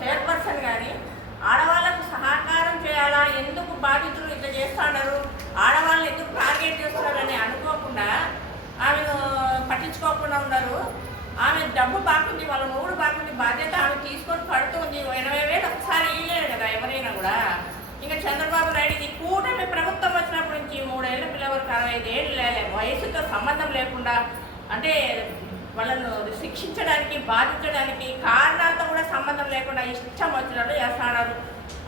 Chairperson కానీ ఆడవాళ్ళకు సహకారం చేయాలా? ఎందుకు బాధితులు ఇట్లా చేస్తున్నారు? ఆడవాళ్ళని ఎందుకు టార్గెట్ చేస్తున్నారని అనుకోకుండా ఆమెను పట్టించుకోకుండా ఉన్నారు. ఆమె డబ్బు బాగుంది వాళ్ళ మూడు బాగుంది బాధ్యత ఆమె తీసుకొని పడుతుంది. ఎనభై వేలు ఒకసారి ఇయ్యలేదు కదా ఎవరైనా కూడా. ఇంకా చంద్రబాబు నాయుడు ఇది కూటమి ప్రభుత్వం వచ్చినప్పటి నుంచి మూడేళ్ళ పిల్లల అరవై ఐదేళ్ళు లేలే వయసుతో సంబంధం లేకుండా అంటే వాళ్ళను శిక్షించడానికి బాధించడానికి కారణాలతో కూడా సంబంధం లేకుండా ఇష్టం వచ్చినట్లు చేస్తున్నారు.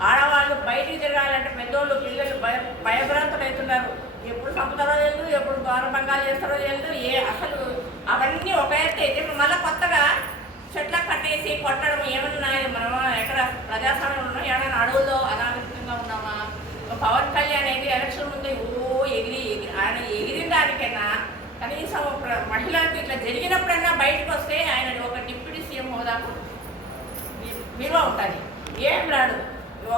ఆడవాళ్ళు బయటికి తిరగాలంటే పెద్దోళ్ళు పిల్లలు భయ భయభ్రాంతులవుతున్నారు ఎప్పుడు చంపుతారో తెలియదు ఎప్పుడు గౌరవంగాలు చేస్తారో తెలియదు ఏ అసలు అవన్నీ ఒక ఎత్తే. మళ్ళీ కొత్తగా చెట్లకు కట్టేసి కొట్టడం ఏమన్నా మనం ఎక్కడ ప్రజాస్వామ్యం ఉన్నాం ఏమైనా అడవుల్లో అనాగరికంగా ఉన్నామా? పవన్ కళ్యాణ్ అయితే ఎలక్షన్ ముందు ఓ ఎగిరి ఎగిరి ఆయన ఎగిరిన దానికైనా కనీసం మహిళలకు ఇట్లా జరిగినప్పుడన్నా బయటకు వస్తే ఆయన ఒక డిప్యూటీ సీఎం హోదాకు విలువ ఉంటుంది. ఏం రాడు?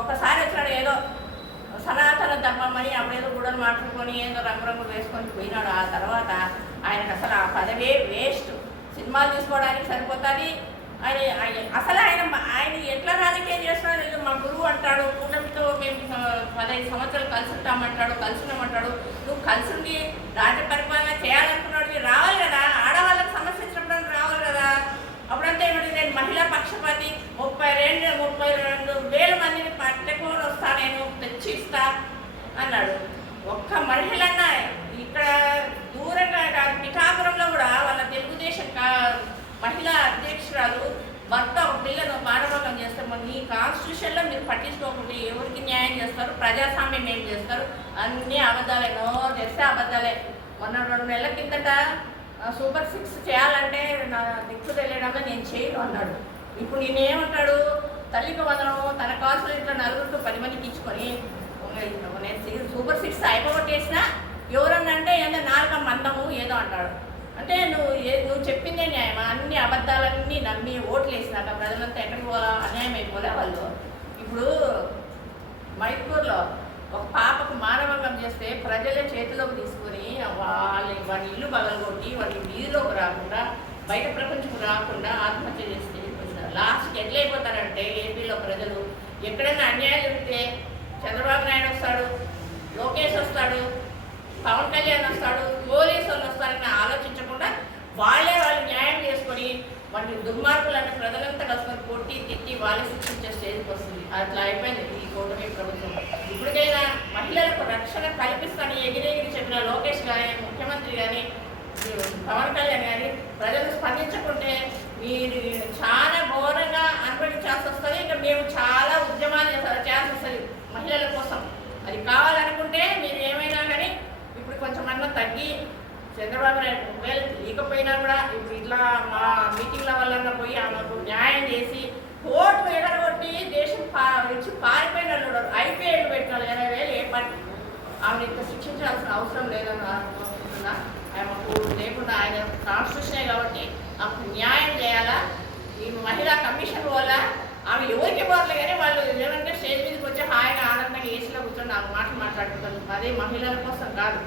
ఒక్కసారి వచ్చినాడు ఏదో సనాతన ధర్మం అని అప్పుడేదో గుడలు మాట్లాడుకొని ఏదో రంగురంగులు వేసుకొని పోయినాడు. ఆ తర్వాత ఆయనకు అసలు ఆ పదవే వేస్ట్. సినిమాలు తీసుకోవడానికి సరిపోతుంది. ఆయన ఆయన- అసలు ఆయన ఆయన ఎట్లా రాజకీయం చేస్తున్నాడు మా గురువు అంటాడు కూటమితో మేము పదహైదు సంవత్సరాలు కలిసి ఉంటామంటాడు కలిసి ఉన్నామంటాడు నువ్వు కలిసి ఉండి రాజ్య పరిపాలన చేయాలని మీరు రావాలి కదా? ఆడవాళ్ళకి సమస్య ఇచ్చినప్పుడు రావాలి కదా? అప్పుడంతా ఏమిటి నేను మహిళా పక్షపాతి ముప్పై రెండు ముప్పై రెండు వేల మందిని పట్టుకొని వస్తా నేను తెచ్చి ఇస్తా అన్నాడు. ఒక్క మహిళన్న ఇక్కడ దూరంగా పిఠాపురంలో కూడా వాళ్ళ తెలుగుదేశం కా- మహిళా అధ్యక్షురాలు భర్త ఒక పిల్లను మానభంగం చేస్తాము మరి మీ కాన్స్టిట్యూషన్లో మీరు పట్టించుకోకుండా ఎవరికి న్యాయం చేస్తారు? ప్రజాస్వామ్యం ఏం చేస్తారు? అన్నీ అబద్ధాలే నో చేస్తే అబద్ధాలే. మొన్న రెండు నెలల కిందట సూపర్ సిక్స్ చేయాలంటే నా దిక్కు తెలియడంలో నేను చేయను అన్నాడు. ఇప్పుడు నేనేమంటాడు? తల్లికి వందనము తన కాసులు ఇట్లా నలుగురితో పది మందికి ఇచ్చుకొని నేను సూపర్ సిక్స్ అయిపోగొట్టేసినా ఎవరన్నా అంటే ఏదో నాలుక మందము ఏదో అంటాడు. అంటే నువ్వు ఏ నువ్వు చెప్పిందే న్యాయమా? అన్ని అబద్ధాలన్నీ నమ్మి ఓట్లు వేసినాక ప్రజలంతా ఎక్కడికి పోలా అన్యాయం అయిపోలే వాళ్ళు. ఇప్పుడు మైపూర్లో ఒక పాపకు మానవంగం చేస్తే ప్రజలే చేతిలోకి తీసుకొని వాళ్ళ వాడి ఇల్లు పగలగొట్టి వాడి వీధిలోకి రాకుండా బయట ప్రపంచం రాకుండా ఆత్మహత్య చేస్తే లాస్ట్కి ఎట్లయిపోతారంటే ఏపీలో ప్రజలు ఎక్కడైనా అన్యాయం జరిగితే చంద్రబాబు నాయుడు వస్తాడు లోకేష్ వస్తాడు పవన్ కళ్యాణ్ వస్తాడు పోలీసు వాళ్ళు వస్తారని ఆలోచించకుండా వాళ్ళే వాళ్ళు న్యాయం చేసుకొని వాటి దుర్మార్గులను ప్రజలంతా కలుసుకొని కొట్టి తిట్టి వాళ్ళే శిక్షించే స్టేజ్కి వస్తుంది? అట్లా అయిపోయింది. కూటమి ప్రభుత్వం. ఇప్పటికైనా మహిళలకు రక్షణ కల్పిస్తాను ఎగిరెగిరి చెప్పిన లోకేష్ కానీ ముఖ్యమంత్రి కానీ పవన్ కళ్యాణ్ కానీ ప్రజలు స్పందించకుంటే మీరు చాలా ఘోరంగా అనుభవించాల్సి వస్తుంది. ఇంకా మేము చాలా ఉద్యమాలు చేస్తారు చేయాల్సి వస్తుంది మహిళల కోసం. అది కావాలనుకుంటే మీరు ఏమైనా కానీ ఇప్పుడు కొంచెం అన్న తగ్గి చంద్రబాబు నాయుడు ఒకవేళ లేకపోయినా కూడా ఇప్పుడు ఇట్లా మా మీటింగ్ల వల్ల పోయి ఆమెకు న్యాయం చేసి కోర్టు ఎగరగొట్టి దేశం నుంచి పారిపోయిన వాళ్ళు ఉన్నారు. ఐపీఎల్ పెట్టిన వాళ్ళు ఇరవై వేలు ఏ పార్టీ? ఆమె ఇంత శిక్షించాల్సిన అవసరం లేదని అనుకుంటున్నా ఆమెకు లేకుండా ఆయన కాన్స్టిట్యూషనే కాబట్టి ఆమెకు న్యాయం చేయాలా? ఈ మహిళా కమిషన్ వల్ల ఆమె ఎవరికి పోరలే కానీ వాళ్ళు ఏమంటే స్టేజ్ మీదకి వచ్చి హాయిగా ఆనందంగా ఏసీలో కూర్చొని నాలుగు మాటలు మాట్లాడుతున్నారు అదే మహిళల కోసం కాదు.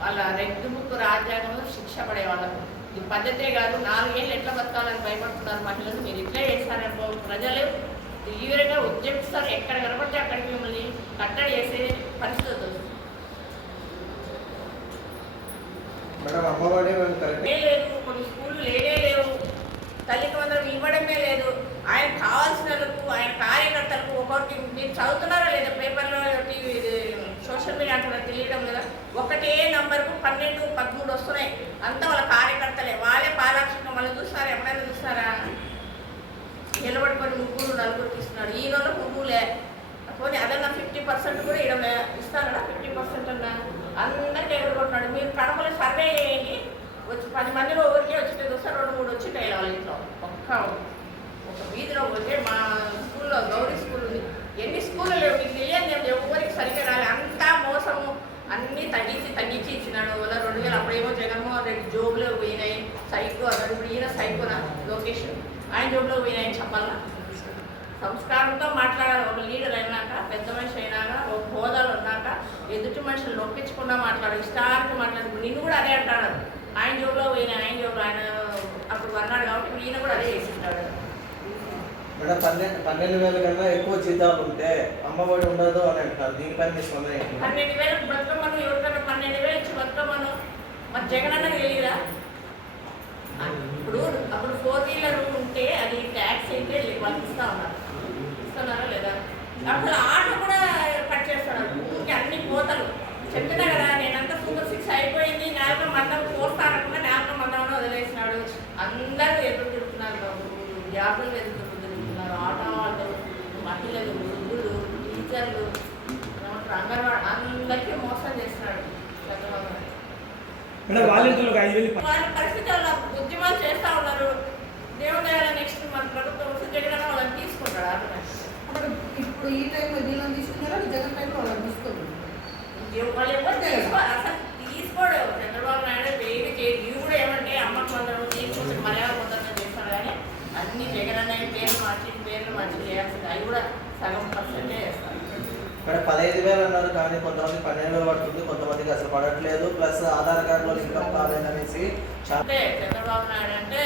వాళ్ళ రెడ్డు ముక్కు రాజ్యాంగంలో శిక్ష పడే వాళ్ళకు. ఇది పద్ధతే కాదు. నాలుగేళ్ళు ఎట్లా బతకాలని భయపడుతున్నారు మహిళలు? మీరు ఇట్లే చేస్తారేమో ప్రజలు. తీవ్రంగా ఉద్యమిస్తారు. ఎక్కడ కనబడితే అక్కడికి మిమ్మల్ని కట్టడి చేసే పరిస్థితి వస్తుంది. లేదు. కొన్ని స్కూళ్ళు లేనే లేవు. తల్లికి వందరం ఇవ్వడమే లేదు. ఆయన కావాల్సిన ఆయన కార్యకర్తలకు ఒకరికి మీరు చదువుతున్నారా లేదా పేపర్లో టీవీ సోషల్ మీడియా అంటున్నా తెలియడం లేదా ఒకటే నంబర్కు పన్నెండు పదమూడు వస్తున్నాయి. అంతా వాళ్ళ కార్యకర్తలే వాళ్ళే పాలాక్షికం వాళ్ళు చూస్తారా ఎప్పుడైనా చూస్తారా నిలబడుకొని ముగ్గురు నలుగురికి ఇస్తున్నాడు ఈ రోజు ముగ్గులే. పోనీ అదన్నా ఫిఫ్టీ పర్సెంట్ కూడా ఇక్కడ ఇస్తారా ఫిఫ్టీ పర్సెంట్ అన్నా? అందరికి ఎగరగొట్టినాడు. మీరు కడపలో సర్వే చేయండి. వచ్చి పది మందిలో ఊరికే వచ్చి చూస్తే రెండు మూడు వచ్చి వాళ్ళ ఇంట్లో. ఒక్క ఒక వీధిలో పోతే మా స్కూల్లో గౌరీ స్కూల్ ఉంది. ఎన్ని స్కూళ్ళు లేవు? మీకు తెలియదు నేను ఎవరికి సరిగ్గా రాలే అంతా మోసము అన్నీ తగ్గించి తగ్గించి ఇచ్చినాడు వల్ల రెండు వేలు అప్పుడేమో జగన్మోహన్ రెడ్డి జోబులో పోయినాయి లోకేష్ ఆయన జోబులో పోయిన ఆయన చెప్పాలా సంస్కారంతో మాట్లాడాలి ఒక లీడర్ అయినాక పెద్ద మనిషి అయినాక ఒక హోదాలు ఉన్నాక ఎదుటి మనుషులు నొప్పించకుండా మాట్లాడు ఇష్టానికి మాట్లాడు నిన్ను కూడా అదే అంటాడు. ఆయన జోబులో పోయిన ఆయన జోబులో ఆయన అప్పుడు అన్నాడు కాబట్టి ఈయన కూడా అదే చేసింటాడు మేడం పన్నెండు పన్నెండు వేల కన్నా ఎక్కువ జీతాలు ఉంటే అమ్మఒడి ఉండదు అని అంటారు. దీనిపైన మీ స్పందన ఏంటి? పన్నెండు వేలకు బ్రతకమను ఎవరికైనా పన్నెండు వేలు ఇచ్చి బ్రతకమను. మరి జగన్ అన్నకి తెలియదా ఇప్పుడు అప్పుడు ఫోర్ వీలర్ ఉంటే అది ట్యాక్స్ అయితే వాళ్ళు ఇస్తా ఉన్నారు. ఇస్తున్నారా లేదా? అప్పుడు ఆటో కూడా కట్ చేస్తున్నారు ఊరికే అన్ని కోతలు చెప్తున్నా కదా నేనంతా సూపర్ సిక్స్ అయిపోయింది. నేలకు మందం కోస్తానకుండా నేలకు మందంలో వదిలేసినాడు. అందరూ ఎదురు తిరుగుతున్నారు బాబు. జాబులు ఎదురు తిరుగుతున్నారు ఆటో వాళ్ళు మహిళలు వృద్ధులు టీచర్లు అంగన్వాడీ అందరికీ మోసం చేస్తున్నాడు పరిస్థితి వాళ్ళ ఉద్యమాలు చేస్తా ఉన్నారు. దేవుడు నెక్స్ట్ మన ప్రభుత్వం వస్తే జగన్ వాళ్ళని తీసుకుంటాడు. ఇప్పుడు ఈ టైంలో వీళ్ళని తీసుకున్నారా జగన్ టైంలో వాళ్ళని తీసుకోరు ఉద్యోగం వాళ్ళు ఎవరు తీసుకో అసలు తీసుకోడు చంద్రబాబు నాయుడు ఏది చేయడు ఇవి కూడా ఏమంటే అమ్మకు కొందరు తీసుకొచ్చి మర్యాద పొందడం చేస్తాడు కానీ అన్ని జగన్ అన్నయ్య పేర్లు మార్చి పేర్లు మార్చి చేయాల్సింది అవి కూడా సగం పర్సెంటే చేస్తారు మేడం పదహైదు వేలు అన్నారు కానీ కొంతమంది పన్నెండు వేలు పడుతుంది కొంతమందికి అసలు పడట్లేదు. ప్లస్ ఆధార్ కార్డులో ఇన్కమ్ కాలేదనేసి చంద్రబాబు నాయుడు అంటే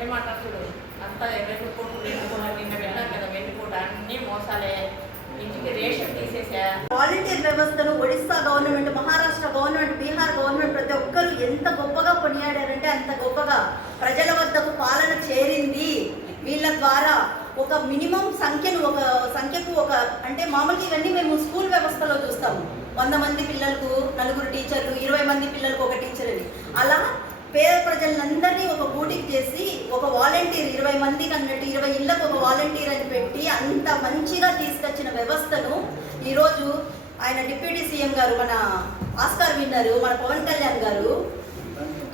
ఏమంటారు అంతా వెన్నుకోట నిన్న వెళ్ళాం కదా వెన్నుకోట అన్ని మోసాలే. ఇంటికి రేషన్ తీసేసా. వాలంటీర్ వ్యవస్థను Odisha government Maharashtra government Bihar government ప్రతి ఒక్కరూ ఎంత గొప్పగా కొనియాడారంటే అంత గొప్పగా ప్రజల వద్దకు పాలన చేరింది. వీళ్ళ ద్వారా ఒక మినిమం సంఖ్యను ఒక సంఖ్యకు ఒక అంటే మామూలుగా ఇవన్నీ మేము స్కూల్ వ్యవస్థలో చూస్తాము. వంద మంది పిల్లలకు నలుగురు టీచర్లు ఇరవై మంది పిల్లలకు ఒక టీచర్ అని. అలా పేద ప్రజలందరినీ ఒక గూటికి చేసి ఒక వాలంటీర్ ఇరవై మందికి అన్నట్టు ఇరవై ఇళ్ళకు ఒక వాలంటీర్ అని పెట్టి అంత మంచిగా తీసుకొచ్చిన వ్యవస్థను ఈరోజు ఆయన డిప్యూటీ సీఎం గారు మన ఆస్కార్ విన్నారు మన పవన్ కళ్యాణ్ గారు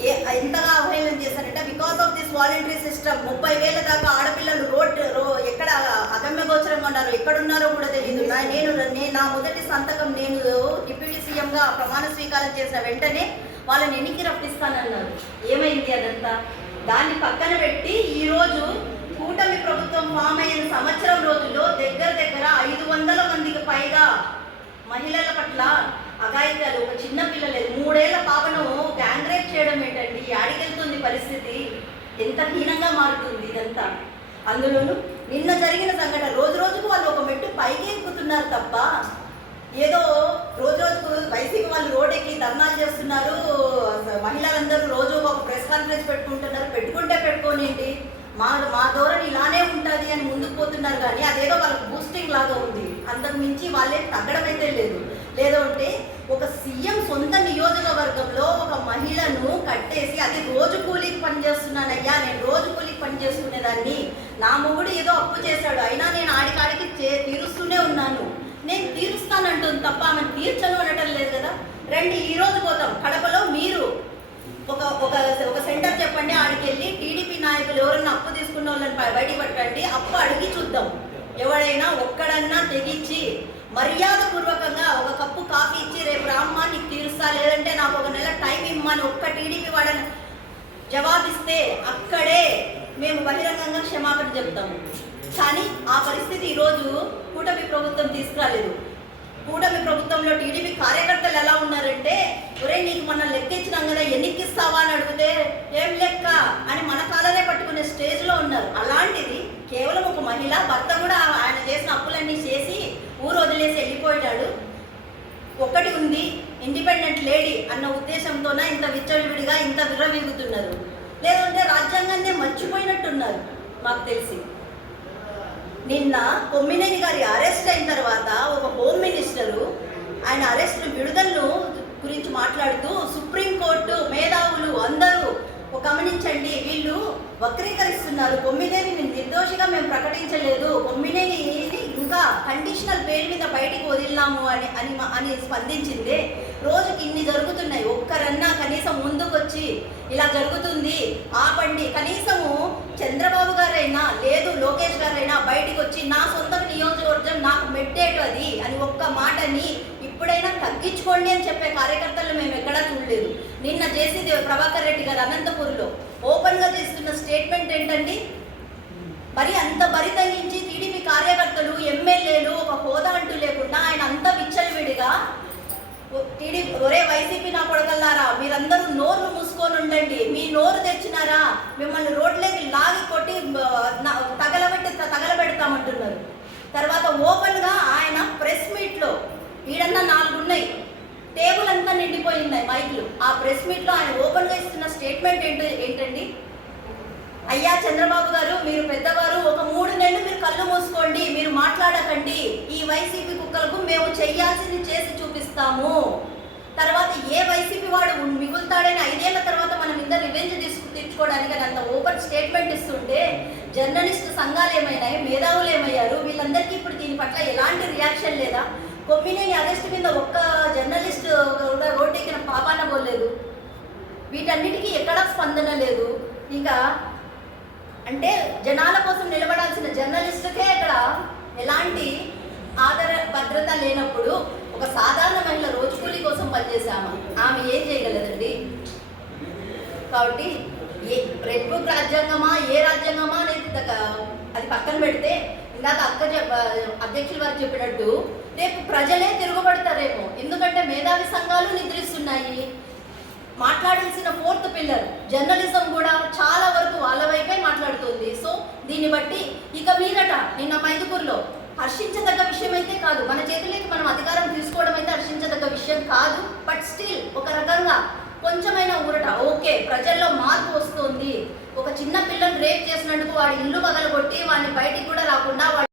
ఏ ఎంతగా అవహేళన చేశారంటే because of this voluntary system ముప్పై వేల దాకా ఆడపిల్లలు రోడ్ రో ఎక్కడ అగమ్య గోచరంగా ఉన్నారు ఎక్కడున్నారో కూడా తెలియదు నా నేను నా మొదటి సంతకం నేను డిప్యూటీ సీఎంగా ప్రమాణ స్వీకారం చేసిన వెంటనే వాళ్ళని ఎన్నికి రప్పిస్తానన్నారు. ఏమైంది అదంతా? దాన్ని పక్కన పెట్టి ఈరోజు కూటమి ప్రభుత్వం ఫామ్ అయిన సంవత్సరం రోజు దగ్గర దగ్గర ఐదు వందల మందికి పైగా మహిళల పట్ల అఘాయిత్యాలు ఒక చిన్న పిల్లలే మూడేళ్ళ పాపను గ్యాంగ్ రేప్ చేయడం ఏంటండి యాడికెళ్తుంది పరిస్థితి. ఎంత హీనంగా మారుతుంది ఇదంతా. అందులోనూ నిన్న జరిగిన సంఘటన రోజు రోజుకు వాళ్ళు ఒక మెట్టు పైకి ఎక్కుతున్నారు తప్ప ఏదో రోజు రోజుకు వైసీపీ వాళ్ళు రోడ్ ఎక్కి ధర్నాలు చేస్తున్నారు. మహిళలందరూ రోజు ఒక ప్రెస్ కాన్ఫరెన్స్ పెట్టుకుంటున్నారు. పెట్టుకుంటే పెట్టుకోనేంటి మా మా ధోరణి ఇలానే ఉంటుంది అని ముందుకు పోతున్నారు కానీ అదేదో వాళ్ళకి బూస్టింగ్ లాగా ఉంది. అంతకు మించి వాళ్ళే తగ్గడం అయితే లేదు. లేదో అంటే ఒక సీఎం సొంత నియోజకవర్గంలో ఒక మహిళను కట్టేసి అది రోజు కూలీకి పనిచేస్తున్నానయ్యా నేను రోజు కూలీకి పనిచేసుకునేదాన్ని. నా మొగుడు ఏదో అప్పు చేశాడు అయినా నేను ఆడికాడికి చే తీరుస్తూనే ఉన్నాను. నేను తీరుస్తానంటుంది తప్ప ఆమె తీర్చను అనటం లేదు కదా. రండి ఈ రోజు పోతాం. కడపలో మీరు ఒక ఒక ఒక సెంటర్ చెప్పండి ఆడికి వెళ్ళి టీడీపీ నాయకులు ఎవరైనా అప్పు తీసుకున్న వాళ్ళని బయట పట్టండి అప్పు అడిగి చూద్దాం. ఎవడైనా ఒక్కడన్నా తెగించి మర్యాద పూర్వకంగా ఒక కప్పు కాఫీ ఇచ్చి రేపు రామ్మా నీకు తీరుస్తా లేదంటే నాకు ఒక నెల టైం ఇమ్మని ఒక్క టీడీపీ వాడని జవాబిస్తే అక్కడే మేము బహిరంగంగా క్షమాపణ చెప్తాము. కానీ ఆ పరిస్థితి ఈరోజు కూటమి ప్రభుత్వం తీసుకురాలేదు. కూటమి ప్రభుత్వంలో టీడీపీ కార్యకర్తలు ఎలా ఉన్నారంటే ఒరే నీకు మన లెక్కించినాం కదా ఎన్నికిస్తావా అని అడిగితే ఏం లెక్క? అని మన కాలనే పట్టుకునే స్టేజ్లో ఉన్నారు. అలాంటిది కేవలం ఒక మహిళ భర్త కూడా ఆయన చేసిన అప్పులన్నీ చేసి ఊరు వదిలేసి వెళ్ళిపోయాడు. ఒక్కటి ఉంది ఇండిపెండెంట్ లేడీ అన్న ఉద్దేశంతోన ఇంత విచ్చలవిడిగా ఇంత విర్రవీగుతున్నారు. లేదంటే రాజ్యాంగాన్ని మర్చిపోయినట్టున్నారు మాకు తెలిసి. నిన్న కొమ్మినేని గారి అరెస్ట్ అయిన తర్వాత ఒక హోమ్ మినిస్టరు ఆయన అరెస్ట్ విడుదలను గురించి మాట్లాడుతూ సుప్రీంకోర్టు మేధావులు అందరూ గమనించండి వీళ్ళు వక్రీకరిస్తున్నారు. కొమ్మినేని నిర్దోషిగా మేము ప్రకటించలేదు. కొమ్మినేని ఇంకా కండిషనల్ పేరు మీద బయటికి వదిలినాము అని అని మా- అని స్పందించింది. రోజుకి ఇన్ని జరుగుతున్నాయి. ఒక్కరన్నా కనీసం ముందుకొచ్చి ఇలా జరుగుతుంది. ఆపండి. కనీసము చంద్రబాబు గారైనా లేదు లోకేష్ గారైనా బయటికి వచ్చి నా సొంత నియోజకవర్గం నాకు మెట్టేటు అది అని ఒక్క మాటని ఇప్పుడైనా తగ్గించుకోండి అని చెప్పే కార్యకర్తలు మేము ఎక్కడా చూడలేదు. నిన్న చేసింది ప్రభాకర్ రెడ్డి గారు అనంతపూర్లో ఓపెన్గా చేస్తున్న స్టేట్మెంట్ ఏంటండి? మరి అంత బరి తగ్గించి కార్యకర్తలు ఎమ్మెల్యేలు ఒక హోదా అంటూ లేకుండా ఆయన అంత విచ్చలవిడిగా టీడీపీ ఒరే వైసీపీ నా కొడకల్లారా మీరందరూ నోర్లు మూసుకొని ఉండండి మీ నోరు తెచ్చినారా మిమ్మల్ని రోడ్లోకి లాగి కొట్టి తగలబెట్టి తగలబెడతామంటున్నారు. తర్వాత ఓపెన్గా ఆయన ప్రెస్ మీట్లో ఈడన్నా నాలుగు ఉన్నాయి టేబుల్ అంతా నిండిపోయింది మైక్లు. ఆ ప్రెస్ మీట్లో ఆయన ఓపెన్గా ఇస్తున్న స్టేట్మెంట్ ఏంటి ఏంటండి? అయ్యా చంద్రబాబు గారు మీరు పెద్దవారు ఒక మూడు నెలలు మీరు కళ్ళు మూసుకోండి మీరు మాట్లాడకండి. ఈ వైసీపీ కుక్కలకు మేము చెయ్యాల్సింది చేసి చూపిస్తాము. తర్వాత ఏ వైసీపీ వాడు మిగులుతాడని ఐదేళ్ళ తర్వాత మనం ఇంత రివెంజ్ తీసుకు తెచ్చుకోవడానికి అని అంత ఓపెన్ స్టేట్మెంట్ ఇస్తుంటే జర్నలిస్ట్ సంఘాలు ఏమైనాయి మేధావులు ఏమయ్యారు? వీళ్ళందరికీ ఇప్పుడు దీని పట్ల ఎలాంటి రియాక్షన్ లేదా? కొమ్మినేని అరెస్ట్ మీద ఒక్క జర్నలిస్ట్ కూడా రోడ్డు ఎక్కిన పాపాన పోలేదు. వీటన్నిటికీ ఎక్కడా స్పందన లేదు. ఇంకా అంటే జనాల కోసం నిలబడాల్సిన జర్నలిస్టుకే ఇక్కడ ఎలాంటి ఆధార భద్రత లేనప్పుడు ఒక సాధారణ మహిళ రోజు కూలీ కోసం పనిచేసాము ఆమె ఏం చేయగలదండి? కాబట్టి ఏ రెడ్ బుక్ రాజ్యాంగమా ఏ రాజ్యాంగమా అనేది అది పక్కన పెడితే ఇందాక అక్క చెప్ప వారు చెప్పినట్టు రేపు ప్రజలే తిరుగుబడతారేమో. ఎందుకంటే మేధావి సంఘాలు నిద్రిస్తున్నాయి. మాట్లాడాల్సిన ఫోర్త్ పిల్లర్. జర్నలిజం కూడా చాలా వరకు వాళ్ళ వైపే మాట్లాడుతుంది. సో దీన్ని బట్టి ఇక మీదట నిన్న మైదుపూర్లో హర్షించదగ్గ విషయం అయితే కాదు. మన చేతులకి మనం అధికారం తీసుకోవడం అయితే హర్షించదగ్గ విషయం కాదు. బట్ స్టిల్ ఒక రకంగా కొంచెమైనా ఊరట. ఓకే ప్రజల్లో మార్పు వస్తుంది. ఒక చిన్న పిల్లని రేప్ చేసినందుకు వాడి ఇల్లు పగలగొట్టి వాడిని బయటికి కూడా రాకుండా